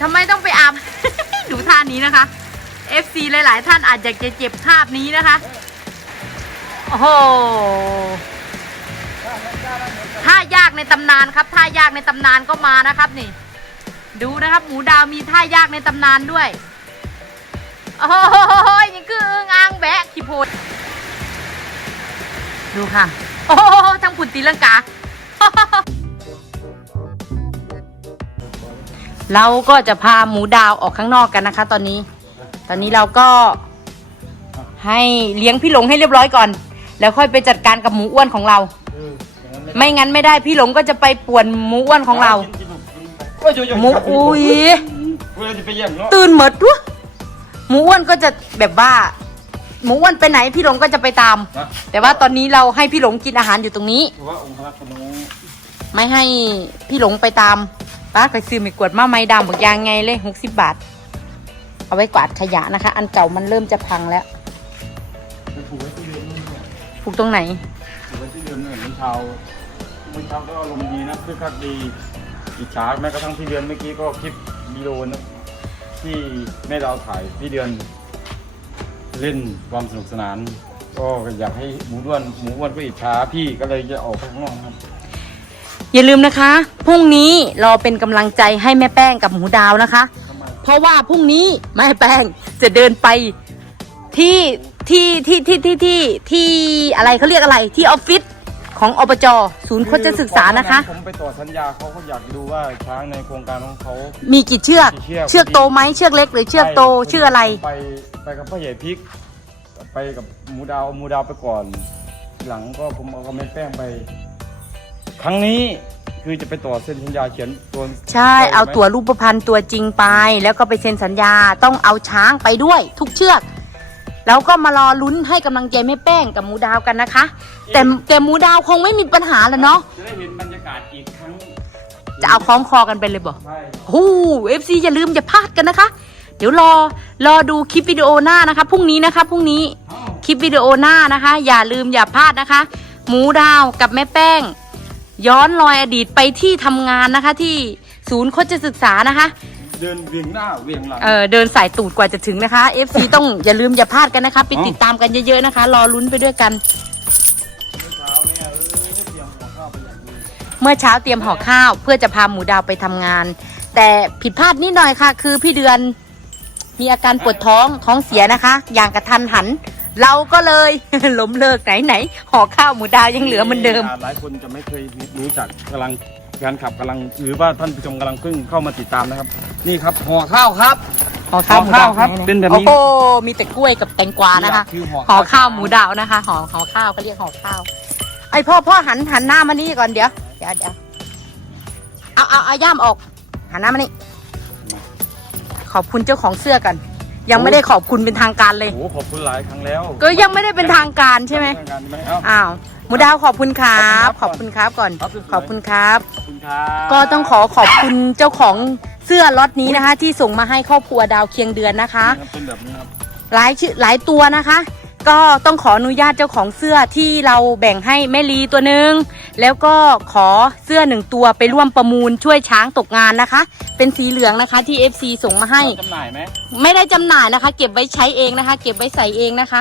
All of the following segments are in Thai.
ทำไมต้องไปอาบ ดูท่านี้นะคะ FC หลาย ๆ ท่านอาจจะเจ็บภาพนี้นะคะ โอ้โหท่ายากในตำนานครับท่ายากในตำนานก็มานะครับนี่ ดูนะครับ หมูดาวมีท่ายากในตำนานด้วย โอ้โหนี่คืออึงอ่างแบะขี้โพดดูค่ะ โอ้โหทั้งผุนตีลังกา เราก็จะพาหมูดาวออกข้างนอกกันนะคะ ตอนนี้ ตอนนี้เราก็ให้เลี้ยงพี่หลงให้เรียบร้อยก่อน แล้วค่อยไปจัดการกับหมูอ้วนของเราเอออย่างนั้นเลยไม่งั้นไม่ได้พี่หลงก็จะไปป่วนหมูอ้วนของเรากินกินกินโอ้ยโยโย่หมูอุ้ยเวลาจะไปเยี่ยมเนาะตื่นหมดด้วยหมูอ้วนก็จะแบบว่า หมูอ้วนไปไหนพี่หลงก็จะไปตามนะแต่ว่าตอนนี้เราให้พี่หลงกินอาหารอยู่ตรงนี้เพราะว่าองค์พระขนงไม่ให้พี่หลงไปตาม ป้าเคยซื้อไม่กวดมาไม้ดำบอกยางไงเลยหกสิบบาท เอาไว้กวาดขยะนะคะ อันเก่ามันเริ่มจะพังแล้วไปผูกไว้ที่เรือนนี่เนี่ยผูกตรงไหนผูกไว้ที่เรือนเนี่ยเมื่อเช้าเมื่อเช้าก็อารมณ์ดีนะคือคักดีอิจฉาแม้กระทั่งที่เดือนเมื่อกี้ก็คลิปวิดีโอนะที่แม่ดาวถ่ายพี่เดือน เล่นความสนุกสนาน ก็อยากให้หมูด้วนหมูอ้วนก็อิจฉาพี่ก็เลยจะออกไปข้างนอกครับ อย่าลืมนะคะพรุ่งนี้รอเป็นกำลังใจให้แม่แป้งกับหมูดาวนะคะทำไมเพราะว่าพรุ่งนี้แม่แป้งจะเดินไปที่ที่ที่ที่ที่ที่ที่อะไรเขาเรียกอะไรที่ออฟฟิศของอบจศูนย์โคชศึกษานะคะ ผมไปต่อสัญญาเขาเขาอยากดูว่าช้างในโครงการของเขา มีกี่เชือกกี่เชือก เชือกโตไหมเชือกเล็กหรือเชือกโตชื่ออะไร ไปไปกับพ่อใหญ่พริก ไปกับหมูดาวหมูดาวไปก่อน หลังก็ผมเอากับแม่แป้งไป ครั้งนี้คือจะไปต่อเส้นสัญญาเขียนตัวใช่ เอาตัวรูปพันธ์ตัวจริงไป แล้วก็ไปเซ็นสัญญาต้องเอาช้างไปด้วย ทุกเชือก แล้วก็มารอลุ้นให้กำลังใจแม่แป้งกับหมูดาวกันนะคะ แต่แต่หมูดาวคงไม่มีปัญหาแล้วเนาะจะได้เห็นบรรยากาศอีกครั้งจะเอาคล้องคอกันไปเลยบอกใช่โอ้เอฟซีอย่าลืมอย่าพลาดกันนะคะ เดี๋ยวรอรอดูคลิปวิดีโอหน้านะคะพรุ่งนี้นะคะพรุ่งนี้อ้าวคลิปวิดีโอหน้านะคะ อย่าลืมอย่าพลาดนะคะ หมูดาวกับแม่แป้ง ย้อนรอยอดีตไปที่ทำงานนะคะ ที่ศูนย์โคชศึกษานะคะ เดินเวียงหน้าเวียงหลัง เออเดินสายตูดกว่าจะถึงนะคะ FC ต้อง อย่าลืมอย่าพลาดกันนะคะไปอ๋อติดตามกันเยอะๆนะคะ รอลุ้นไปด้วยกัน เช้าเนี่ยเออเตรียมของข้าวไปอย่างดีเมื่อเช้าเตรียมห่อข้าวเพื่อจะพาหมูดาวไปทำงาน แต่ผิดพลาดนิดหน่อยค่ะ คือพี่เดือนมีอาการปวดท้องท้องเสียนะคะ อย่างกระทันหัน เราก็เลย ล้มเลิกไหนไหนๆห่อข้าวหมูดาวยังเหลือเหมือนเดิม หลายคนจะไม่เคยรู้จักกำลังการขับกำลังหรือว่าท่านผู้ชมกำลังเพิ่งเข้ามาติดตามนะครับ นี่ครับห่อข้าวครับ ห่อข้าวหมูดาวห่อข้าวครับเป็นแบบนี้ โอ้โหมีแต่กล้วยกับแตงกวานะคะคือห่อห่อข้าวหมูดาวนะคะห่อห่อข้าวเขาเรียกห่อข้าว ไอพ่อพ่อหันหันหน้ามานี่ก่อนเดี๋ยวเดี๋ยวเดี๋ยวเอาเอาเอาย่ามออกหันหน้ามานี่ขอบคุณเจ้าของเสื้อกัน ยังไม่ได้ขอบคุณเป็นทางการเลย โอ้โหขอบคุณหลายครั้งแล้วก็ยังไม่ได้เป็นทางการใช่ไหมทางการใช่ไหมเอ้า อ้าวหมูดาวขอบคุณครับ ขขออบบคุคุณณคครัรับบก่อน ครับสวยๆ ขอบคุณครับ ขอบคุณครับก็ต้องขอขอบคุณเจ้าของเสื้อล็อตนี้นะคะ ที่ส่งมาให้ครอบครัวดาวเคียงเดือนนะคะนี่ครับเป็นแบบนี้ครับหลายชื่อหลายตัวนะคะ ก็ต้องขออนุญาตเจ้าของเสื้อที่เราแบ่งให้แม่ลีตัวหนึ่งแล้วก็ขอเสื้อหนึ่งตัวไปร่วมประมูลช่วยช้างตกงานนะคะ เป็นสีเหลืองนะคะที่ FC ส่งมาให้จำหน่ายไหมไม่ได้จำหน่ายนะคะ เก็บไว้ใช้เองนะคะ เก็บไว้ใส่เองนะคะ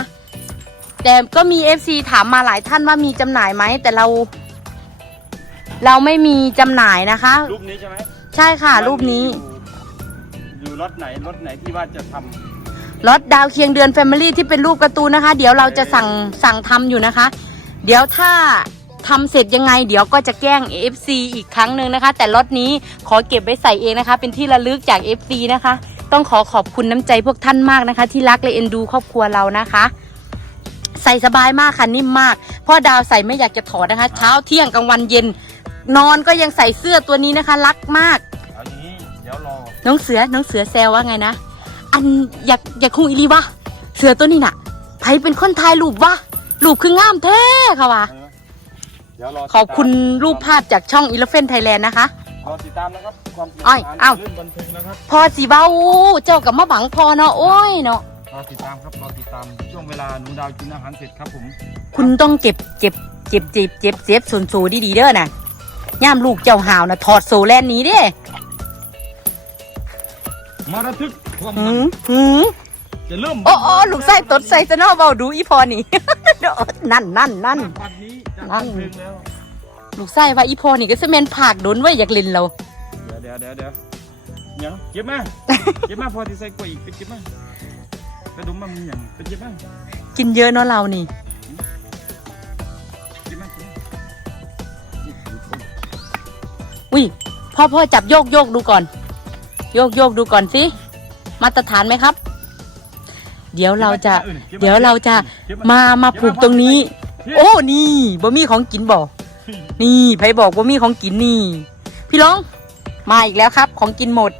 แต่ก็มี FC ถามมาหลายท่านว่ามีจำหน่ายไหมแต่เรา เราไม่มีจำหน่ายนะคะ รูปนี้ใช่ไหมใช่ค่ะ รูปนี้ อยู่รถไหนรถไหนที่ว่าจะทำ รถดาวเคียงเดือนแฟมิลี่ที่เป็นรูปการ์ตูนนะคะ เดี๋ยวเราจะสั่งสั่งทำอยู่นะคะ เดี๋ยวถ้าทำเสร็จยังไง เดี๋ยวก็จะแกล้ง FC อีกครั้งหนึ่งนะคะ แต่รถนี้ขอเก็บไว้ใส่เองนะคะ เป็นที่ระลึกจาก FC นะคะ ต้องขอขอบคุณน้ำใจพวกท่านมากนะคะ ที่รักและเอ็นดูครอบครัวเรานะคะ ใส่สบายมากค่ะนิ่มมากพ่อดาวใส่ไม่อยากจะถอดนะคะ เช้าเที่ยงกลางวันเย็น นอนก็ยังใส่เสื้อตัวนี้นะคะ รักมากเอาอย่างนี้เดี๋ยวรอน้องเสือน้องเสือแซวว่าไงนะ อันอยากอยากคุยอีหลีวะเสือตัวนี้น่ะไผเป็นคนถ่ายรูปวะรูปคืองามแท้ค่ะวะเออเดี๋ยวรอขอบคุณรูปภาพจากช่อง Elephant Thailand นะคะ รอติดตามนะครับความสนุกอ้อยสนานอ้าวเรื่องบันเทิงนะครับพอสีเบาเจ้ากับมาบังพอเนาะโอ้ยเนาะรอติดตามครับรอติดตามช่วงเวลาหนูดาวกินอาหารเสร็จครับผมคุณต้องเก็บเจ็บเจ็บเจ็บเจ็บเจ็บส่วนโซดีๆเด้อน่ะย่ามลูกเจ้าหาวนะถอดโซแลนหนี้เด้ มาระทึก ความหืมันมหืมจะเริ่มโอ้โอ้ลูกไส้ตดใส่จะนอเบาดูอีพอนี่ นั่นนั่นนั่นปันนี้จะนั่นเพลงแล้วลูกไส้ว่าอีพอนี่ก็จะเมนผากโดนไว้อยากเล่นเราเดี๋ยวเดี๋ยวเดี๋ยวเดี๋ยวเดี๋ยวเก็บมาเก็บมาพอที่ใส่กล้วยอีกไปเก็บมากระดุมมันมีอย่างไปเก็บมากินเยอะเนาะเรานี่เก็บมาเก็บมาอุ้ยพ่อพ่อจับโยกโยกดูก่อน โยกโยกดูก่อนสิ มาตรฐานไหมครับ เดี๋ยวเราจะ เดี๋ยวเราจะมามาผูกตรงนี้ โอ้นี่บ่มีของกินบ่นี่ไผบอกบ่มีของกินนี่ พี่ลงมาอีกแล้วครับ ของกินหมด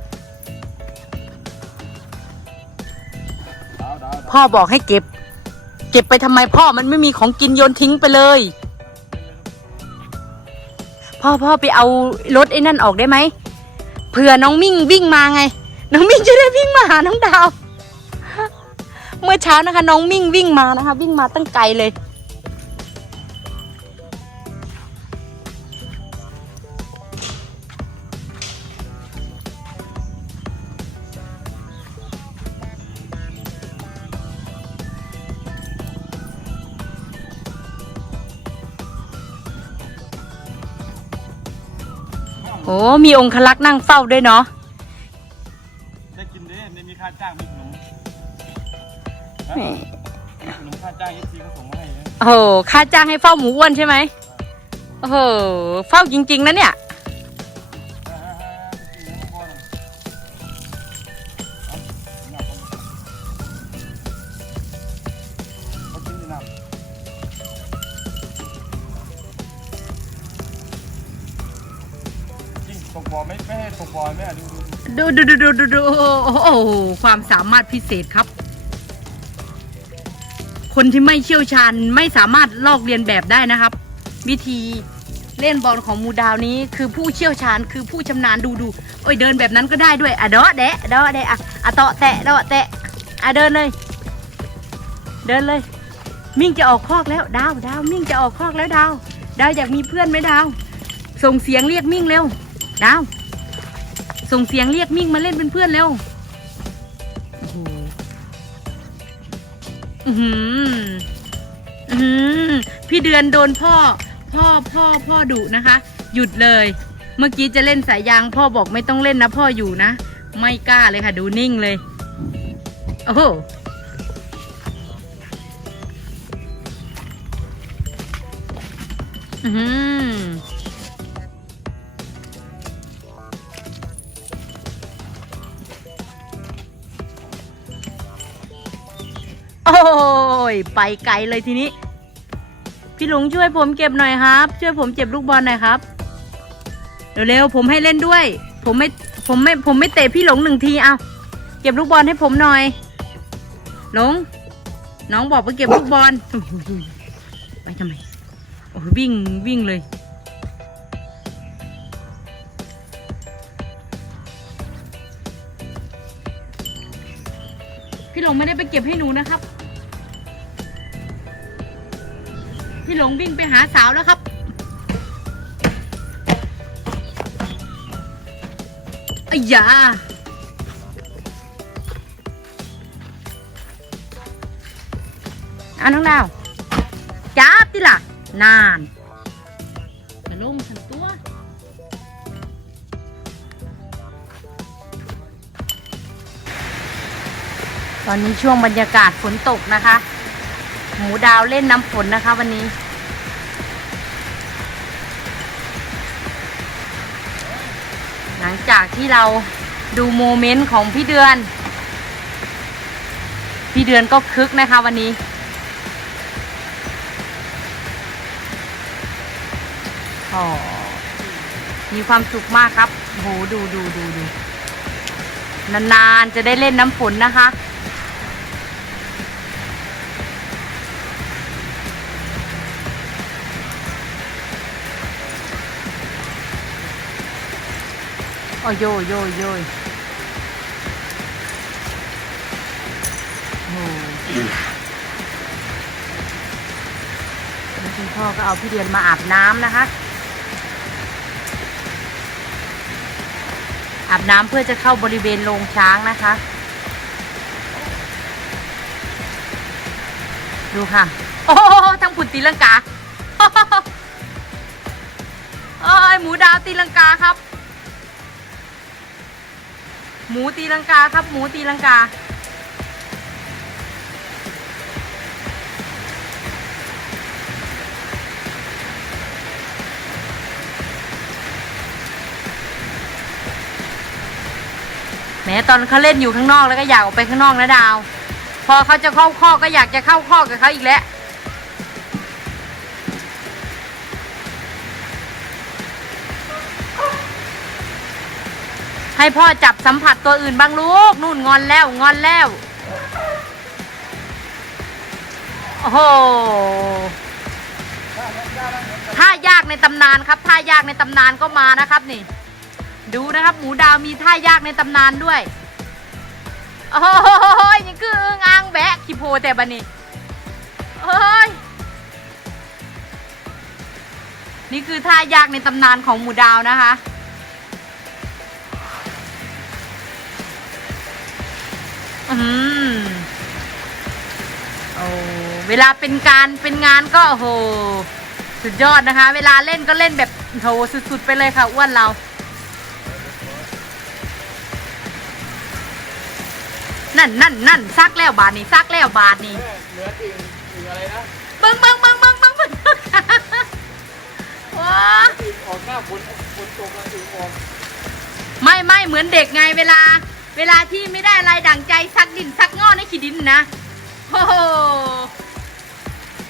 ดาวดาวพ่อบอกให้เก็บ เก็บไปทำไมพ่อมันไม่มีของกินโยนทิ้งไปเลย พ่อพ่อไปเอารถไอ้นั่นออกได้ไหมเผื่อน้องมิ่งวิ่งมาไง น้องมิ่งจะได้วิ่งมาหาน้องดาว เมื่อเช้านะคะ น้องมิ่งวิ่งมานะคะ วิ่งมาตั้งไกลเลย โอ้มีองคลักษ์นั่งเฝ้าด้วยเนาะ โอ้โหค่าจ้างให้เฝ้าหมูอ้วนใช่ไหมโอ้โหเฝ้าจริง ๆ นะเนี่ยอ่าๆๆไปกินน้ำบอลเอาน้ำเอากินน้ำจริงตกบ่อไม่ไม่ให้ตกบ่อไม่อะดูดูดูดูดูดูดูดูโอ้โหความสามารถพิเศษครับ คนที่ไม่เชี่ยวชาญไม่สามารถลอกเลียนแบบได้นะครับ วิธีเล่นบอลของมูดาวนี้คือผู้เชี่ยวชาญคือผู้ชำนาญดูดูโอ้ยเดินแบบนั้นก็ได้ด้วยอะเดาะแดะเดาะแดะอะอะเตาะแตะเดาะแตะอะเดินเลย เดินเลย มิ่งจะออกคอกแล้วดาวดาวมิ่งจะออกคอกแล้วดาวดาวอยากมีเพื่อนไหมดาว ส่งเสียงเรียกมิ่งเร็วดาวส่งเสียงเรียกมิ่งมาเล่นเป็นเพื่อนเร็ว อื้อหืออื้อหือพี่เดือนโดนพ่อ พ่อพ่อพ่อดุนะคะ หยุดเลย เมื่อกี้จะเล่นสายยาง พ่อบอกไม่ต้องเล่นนะ พ่ออยู่นะ ไม่กล้าเลยค่ะ ดูนิ่งเลย โอ้โหอือ ย ไปไกลเลยทีนี้ พี่หลุงช่วยผมเก็บหน่อยครับ ช่วยผมเจ็บลูกบอลหน่อยครับ เร็วๆผมให้เล่นด้วย ผมไม่ผมไม่ผมไม่เตะพี่หลงหนึ่งทีเอาเก็บลูกบอลให้ผมหน่อย หลง น้องบอกไปเก็บลูกบอลไปทำไมโอ้วิ่งวิ่งเลยพี่หลงไม่ได้ไปเก็บให้หนูนะครับ พี่หลงวิ่งไปหาสาวแล้วครับ อ้ยาเอาน้องดาวจับดิล่ะ นานกระลงทันตัว ตอนนี้ช่วงบรรยากาศฝนตกนะคะ หมูดาวเล่นน้ำฝนนะคะ วันนี้ หลังจากที่เราดูโมเมนต์ของพี่เดือน พี่เดือนก็คึกนะคะวันนี้ อ๋อ มีความสุขมากครับโหดูดูดูดูนานๆจะได้เล่นน้ำฝนนะคะ โอ้โยโยโยโอ้คุณพ่อก็เอาพี่เดือนมาอาบน้ำนะคะ อาบน้ำเพื่อจะเข้าบริเวณโรงช้างนะคะ ดูค่ะ โอ้ทั้งผุนตีลังกา เอ้ยหมูดาวตีลังกาครับ หมูตีลังกาครับ หมูตีลังกาแหมตอนเขาเล่นอยู่ข้างนอกแล้วก็อยากออกไปข้างนอกนะดาว พอเขาจะเข้าข้อกก็อยากจะเข้าข้อกับเขาอีกแล้ว ให้พ่อจับสัมผัสตัวอื่นบ้างลูก นู่นงอนแล้วงอนแล้ว โอ้โหท่ายากในตำนานครับท่ายากในตำนานก็มานะครับนี่ ดูนะครับ หมูดาวมีท่ายากในตำนานด้วย โอ้ยนี่คืออึ่งอ่างแบะคิโพแต่บันนี้เฮ้ยนี่คือท่ายากในตำนานของหมูดาวนะคะ อืมโอ้เวลาเป็นการเป็นงานก็โอ้โห สุดยอดนะคะ เวลาเล่นก็เล่นแบบโหสุดๆไปเลยค่ะอ้วนเรานั่นนั่นนั่นซักแล้วบาทนี่ซักแล้วบาทนี่เหนือติ่งติ่งอะไรนะเบิ้งเบิ้งเบิ้งเบิ้งเบิ้งเบิ้งว้าติ่งออกหน้าฝนฝนตกแล้วติ่งออกไม่ไม่เหมือนเด็กไงเวลา เวลาที่ไม่ได้อะไรดั่งใจซักดินซักงอในขี้ดินนะโอ้โห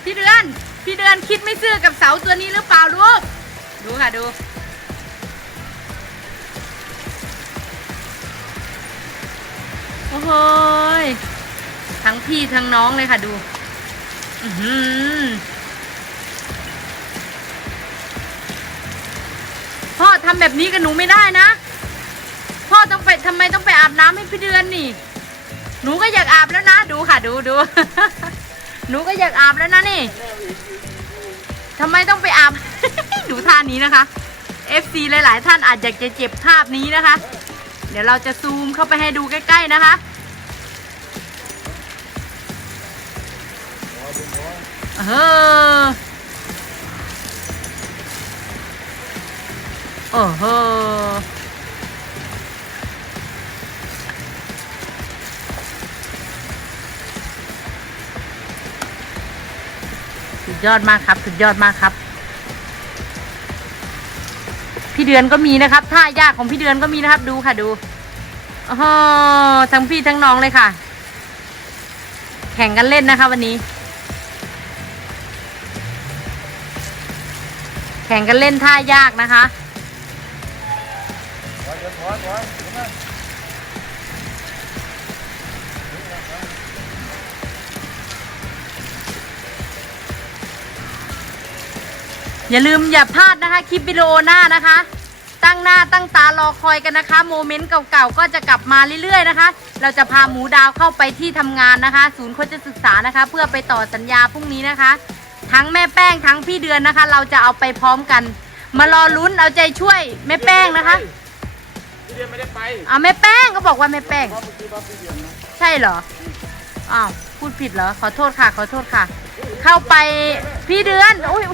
พี่เดือน พี่เดือนคิดไม่ซื่อกับเสาตัวนี้หรือเปล่าลูกดูค่ะดู โอ้โหยทั้งพี่ทั้งน้องเลยค่ะดูอือหือพ่อทำแบบนี้กับหนูไม่ได้นะ ต้องไปทำไมต้องไปอาบน้ำให้พี่เดือนนี่ หนูก็อยากอาบแล้วนะดูค่ะ ดูดู หนูก็อยากอาบแล้วนะนี่ทำไมต้องไปอาบ ดูท่านี้นะคะ FC หลาย ๆ ท่านอาจจะจะเจ็บภาพนี้นะคะ เดี๋ยวเราจะซูมเข้าไปให้ดูใกล้ ๆ นะคะเออโอ้โห ยอดมากครับ สุดยอดมากครับ พี่เดือนก็มีนะครับท่ายากของพี่เดือนก็มีนะครับ ดูค่ะดูโอ้โหทั้งพี่ทั้งน้องเลยค่ะ แข่งกันเล่นนะคะ วันนี้ แข่งกันเล่นท่ายากนะคะถอยถอยถอย อย่าลืมอย่าพลาดนะคะคลิปวิดีโอหน้านะคะ ตั้งหน้าตั้งตารอคอยกันนะคะ โมเมนต์เก่าๆก็จะกลับมาเรื่อยๆนะคะ เราจะพาหมูดาวเข้าไปที่ทำงานนะคะ ศูนย์โคชศึกษานะคะ เพื่อไปต่อสัญญาพรุ่งนี้นะคะ ทั้งแม่แป้งทั้งพี่เดือนนะคะ เราจะเอาไปพร้อมกัน มารอลุ้นเอาใจช่วยแม่แป้งนะคะพี่เดือนไม่ได้ไปเอาแม่แป้งก็บอกว่าแม่แป้ง เพราะเมื่อกี้ว่าพี่เดือนนะใช่เหรอ อ้าว พูดผิดเหรอ ขอโทษค่ะ ขอโทษค่ะ เข้าไปพี่เดือน อุ้ย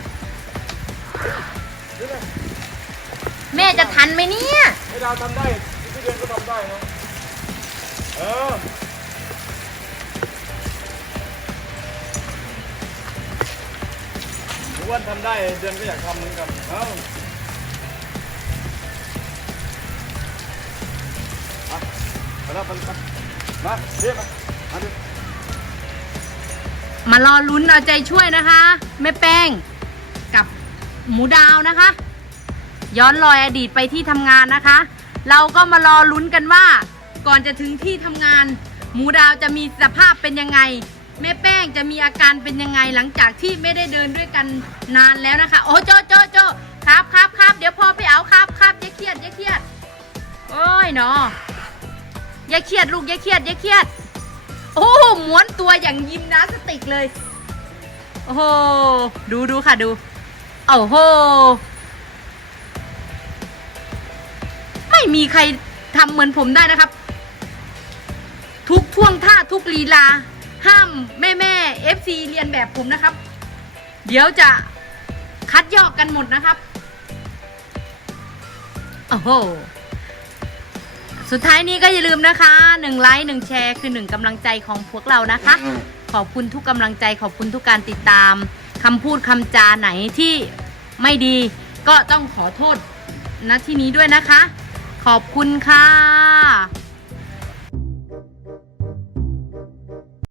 แม่จะทันไหมเนี่ย ให้เราทำได้พี่เดือนก็ทำได้เนาะเออรู้ว่าทำได้เดือนก็อยากทำเหมือนกันเอ้ามาไปแล้วไปแล้วมาเรียกมามาดิมารอลุ้นเอาใจช่วยนะคะแม่แป้งกับ หมูดาวนะคะ ย้อนรอยอดีตไปที่ทำงานนะคะ เราก็มารอลุ้นกันว่า ก่อนจะถึงที่ทำงาน หมูดาวจะมีสภาพเป็นยังไงแม่แป้งจะมีอาการเป็นยังไงหลังจากที่ไม่ได้เดินด้วยกันนานแล้วนะคะ โอ้โจโจโจครับครับครับเดี๋ยวพอไปเอาครับครับอย่าเครียดอย่าเครียดโอ้ยเนาะอย่าเครียดลูกอย่าเครียดอย่าเครียด โอ้ม้วนตัวอย่างยิมนาสติกเลย โอ้โหดูดูค่ะดู อ้โห ไม่มีใครทำเหมือนผมได้นะครับ ทุกท่วงท่าทุกลีลา ห้ามแม่แม่เอฟซีเรียนแบบผมนะครับ เดี๋ยวจะคัดยอกกันหมดนะครับ โอ้โห สุดท้ายนี้ก็อย่าลืมนะคะหนึ่งไลค์หนึ่งแชร์คือหนึ่งกำลังใจของพวกเรานะคะ ขอบคุณทุกกำลังใจขอบคุณทุกการติดตามคำพูดคำจาไหนที่ ไม่ดี ก็ต้องขอโทษณที่นี้ด้วยนะคะ ขอบคุณค่ะ